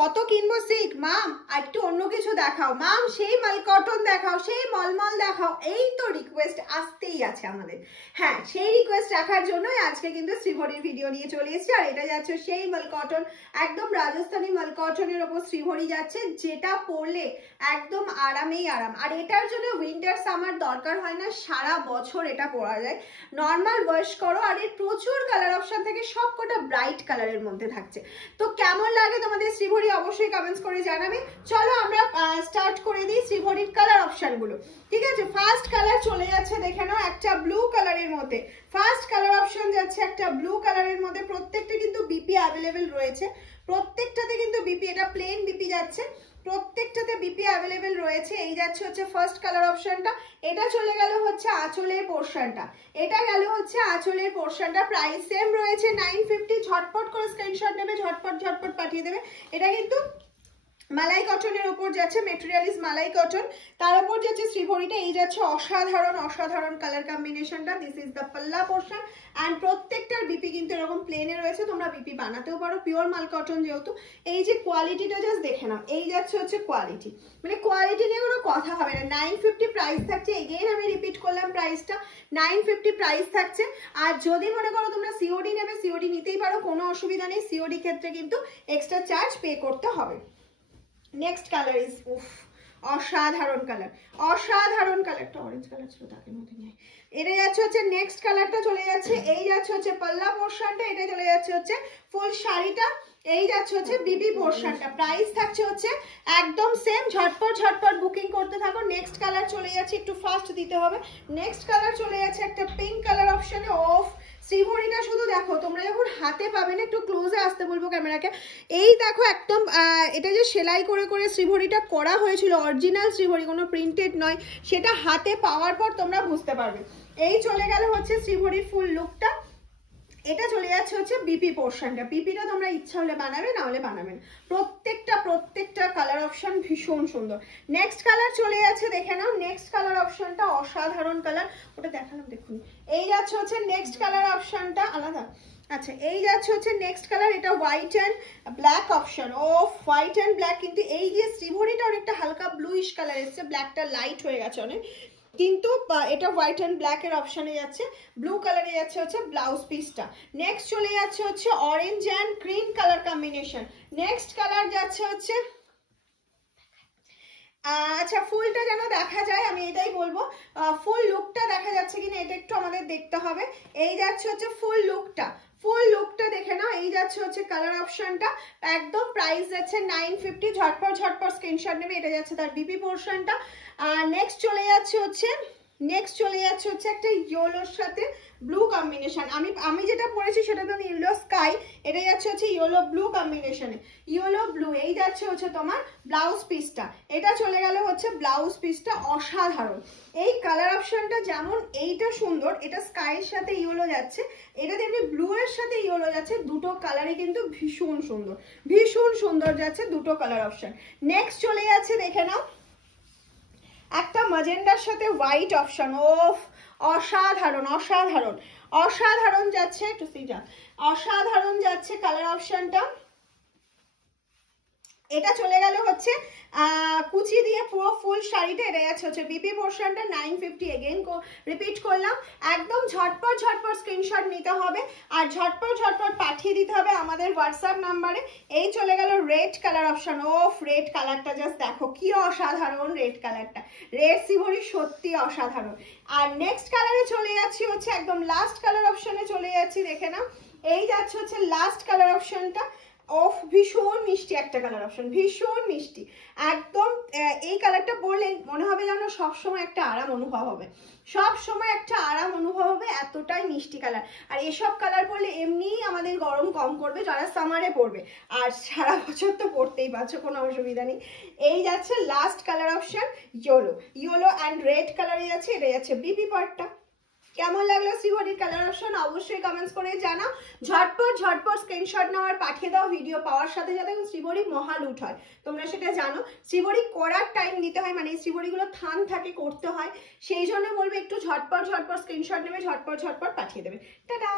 কত কিনবো সিল্ক, মাম একটু অন্য কিছু দেখাও, মাম সেই মাল কটন দেখাও, সেই মলমল দেখাও, এই তো রিকোয়েস্ট আসতেই আছে আমাদের। হ্যাঁ, সেই রিকোয়েস্ট রাখার জন্যই আজকে কিন্তু শ্রীভরির ভিডিও নিয়ে চলে এসেছি। আর এটা যাচ্ছে সেই মাল কটন, একদম রাজস্থানী মাল কটনের ওপর শ্রীভরি যাচ্ছে, যেটা পরলে একদম আরামেই আরাম। আর এটার জন্য উইন্টার সামার দরকার হয় না, সারা বছর এটা পরা যায়। নর্মাল ওয়াশ করো, আর এর প্রচুর কালার অপশন থেকে, সবকটা ব্রাইট কালারের মধ্যে থাকছে। তো কেমন লাগে তোমাদের শ্রীভরি অবশ্যই কমেন্টস করে জানাবে। চলো আমরা স্টার্ট করে দিই শ্রীভরির কালার অপশন গুলো। ঠিক আছে, ফার্স্ট কালার চলে যাচ্ছে দেখে নাও একটা ব্লু কালারের মধ্যে। ফার্স্ট কালার অপশন যাচ্ছে একটা ব্লু কালারের মধ্যে। প্রত্যেকটা কিন্তু বিপি অ্যাভেলেবেল রয়েছে, প্রত্যেকটাতে কিন্তু বিপি, এটা প্লেন বিপি যাচ্ছে, প্রত্যেকটাতে বিপি অ্যাভেলেবেল রয়েছে। এই যাচ্ছে হচ্ছে ফার্স্ট কালার অপশনটা। এটা চলে গেল হচ্ছে আঁচলের পোর্শনটা, এটা গেল হচ্ছে আঁচলের পোর্শনটা। প্রাইস সেম রয়েছে 950। ঝটপট করে স্ক্রিনশট নেবে, ঝটপট ঝটপট পাঠিয়ে দেবে। এটা কিন্তু মালাই কটনের উপর যাচ্ছে, মেটেরিয়াল ইজ মালাই কটন, তার উপর যাচ্ছে শ্রীভরিটা। এই যাচ্ছে অসাধারণ অসাধারণ কালার কম্বিনেশনটা। দিস ইজ দ্য পাল্লা পোর্শন অ্যান্ড প্রত্যেকটার বিপি কিন্তু এরকম প্লেনে রয়েছে, তোমরা বিপি বানাতেও পারো, পিওর মাল কটন যেহেতু। এই যে কোয়ালিটিটা জাস্ট দেখে নাও, এই যাচ্ছে হচ্ছে কোয়ালিটি, মানে কোয়ালিটি নিয়ে কোনো কথা হবে না। 950 প্রাইস থাকছে, এগেইন আমি রিপিট করলাম প্রাইসটা, 950 প্রাইস থাকছে। আর যদি মনে করো তোমরা সিওডি নেবে, সিওডি নিতেই পারো, কোনো অসুবিধা নেই। সিওডি ক্ষেত্রে কিন্তু এক্সট্রা চার্জ পে করতে হবে। নেক্সট কালার ইজ অসাধারণ কালার, অসাধারণ কালারটা অরেঞ্জ কালার ছিল, তাকে মধ্যে নিয়ে এটা যাচ্ছে হচ্ছে নেক্সট কালারটা চলে যাচ্ছে। এই যাচ্ছে হচ্ছে পাল্লা পোর্শনটা, এটা চলে যাচ্ছে হচ্ছে ফুল শাড়িটা। এই যাচ্ছে হচ্ছে বিবি পোর্শনটা। প্রাইস থাকছে হচ্ছে একদম সেম। ঝটপট ঝটপট বুকিং করতে থাকো। নেক্সট কালার চলে যাচ্ছে, একটু ফাস্ট দিতে হবে। নেক্সট কালার চলে যাচ্ছে একটা পিঙ্ক কালার অপশনে। অফ শ্রীভরিটা শুধু দেখো, তোমরা যখন হাতে পাবে না, একটু ক্লোজে আসতে বলবো ক্যামেরাকে। এই দেখো একদম এটা যে সেলাই করে করে শ্রীভরিটা করা হয়েছিল, অরিজিনাল শ্রীভরি, কোনো প্রিন্টেড নয়, সেটা হাতে পাওয়ার পর তোমরা বুঝতে পারবে। এই চলে গেল হচ্ছে শ্রীভরির ফুল লুকটা। এটা চলে যাচ্ছে হচ্ছে বিপি পোর্শনটা। বিপিটা তোমরা ইচ্ছা হলে বানাবে, না হলে বানাবেন। প্রত্যেকটা কালার অপশন ভীষণ সুন্দর। নেক্সট কালার চলে যাচ্ছে দেখে নাও, নেক্সট কালার অপশনটা অসাধারণ কালার, ওটা দেখালাম দেখুন। এই যাচ্ছে হচ্ছে নেক্সট কালার অপশনটা আলাদা। আচ্ছা, এই যাচ্ছে হচ্ছে নেক্সট কালার, এটা হোয়াইট অ্যান্ড ব্ল্যাক অপশন। ও হোয়াইট অ্যান্ড ব্ল্যাক, কিন্তু এই যে শ্রীভরিটা অনেকটা হালকা ব্লুইশ কালার এসছে, ব্ল্যাকটা লাইট হয়ে গেছে অনেক, কিন্তু এটা হোয়াইট অ্যান্ড ব্ল্যাক এর অপশনে যাচ্ছে। ব্লু কালারে যাচ্ছে হচ্ছে ব্লাউজ পিসটা। নেক্সট চলে যাচ্ছে হচ্ছে orange and green colour combination. Next colour যাচ্ছে হচ্ছে, আচ্ছা ফুলটা যেন দেখা যায়, আমি এটাই বলবো, ফুল লুকটা দেখা যাচ্ছে কিনা এটা একটু আমাদের দেখতে হবে। এই যাচ্ছে হচ্ছে ফুল লুকটা, ফুল লুকটা দেখে নাও। এই যাচ্ছে হচ্ছে কালার অপশনটা, একদম প্রাইস যাচ্ছে 950। ঝটপট ঝটপট স্ক্রিনশট নেবে। এটা যাচ্ছে তার বিপি পোর্শনটা। আর নেক্সট চলে যাচ্ছে হচ্ছে একটা ইয়েলোর সাথে ব্লু কম্বিনেশন। আমি যেটা পরেছি সেটা তো ইয়েলো স্কাই, এটা যাচ্ছে হচ্ছে ইয়েলো ব্লু কম্বিনেশনে, ইয়েলো ব্লু। এই যাচ্ছে হচ্ছে তোমার ব্লাউজ পিসটা, এটা চলে গেল হচ্ছে ব্লাউজ পিসটা। অসাধারণ এই কালার অপশনটা, যেমন এইটা সুন্দর, এটা স্কাইয়ের সাথে ইয়েলো যাচ্ছে, এটা তেমনি ব্লু এর সাথে ইয়েলো যাচ্ছে। দুটো কালারই কিন্তু ভীষণ সুন্দর, ভীষণ সুন্দর যাচ্ছে দুটো কালার অপশন। নেক্সট চলে যাচ্ছে দেখে নাও একটা ম্যাজেন্ডার সাথে হোয়াইট অপশন। ওফ অসাধারণ অসাধারণ অসাধারণ যাচ্ছে, একটু সিটা অসাধারণ যাচ্ছে কালার অপশনটা। এটা চলে গেল হচ্ছে কুচি দিয়ে পুরো ফুল শাড়িটা। এটা যাচ্ছে হচ্ছে বিপি পোর্শনটা, 950। এগেইন রিপিট করলাম, একদম ঝটপট ঝটপট স্ক্রিনশট নিতে হবে আর ঝটপট ঝটপট পাঠিয়ে দিতে হবে আমাদের হোয়াটসঅ্যাপ নাম্বারে। এই চলে গেল রেড কালার অপশন। ওফ রেড কালারটা জাস্ট দেখো কি অসাধারণ, রেড কালারটা, রেড শ্রীভরি সত্যি অসাধারণ। আর নেক্সট কালারে চলে যাচ্ছি হচ্ছে একদম লাস্ট কালার অপশনে চলে যাচ্ছি, দেখে নাও। এই যাচ্ছে হচ্ছে লাস্ট কালার অপশনটা। অফ ভীষণ মিষ্টি একটা কালার অপশন, ভীষণ মিষ্টি একদম। এই কালারটা পরলে মনে হবে যেন সবসময় একটা আরাম অনুভব হবে, সব সময় একটা আরাম অনুভব হবে, এতটাই মিষ্টি কালার। আর এসব কালার পরলে এমনিই আমাদের গরম কম করবে যারা সামারে পরবে, আর সারা বছর তো পরতেই পারছো, কোনো অসুবিধা নেই। এই যাচ্ছে last colour option yellow, yellow and red কালারে যাচ্ছে। এটা যাচ্ছে বিপি পার্টটা। কেমন লাগলো শ্রীভরির কালার অপশন অবশ্যই কমেন্টস করে জানাও। ঝটপট ঝটপট স্ক্রিনশট নেওয়ার পাঠিয়ে দাও ভিডিও পাওয়ার সাথে সাথে। শ্রীভরি মহালুট হয়, তোমরা সেটা জানো। শ্রীভরি করার টাইম দিতে হয়, মানে শ্রীভরিগুলো থান থাকে, করতে হয়, সেই জন্য বলবো একটু ঝটপট ঝটপট স্ক্রিনশট নেবে, ঝটপট ঝটপট পাঠিয়ে দেবে। টাটা।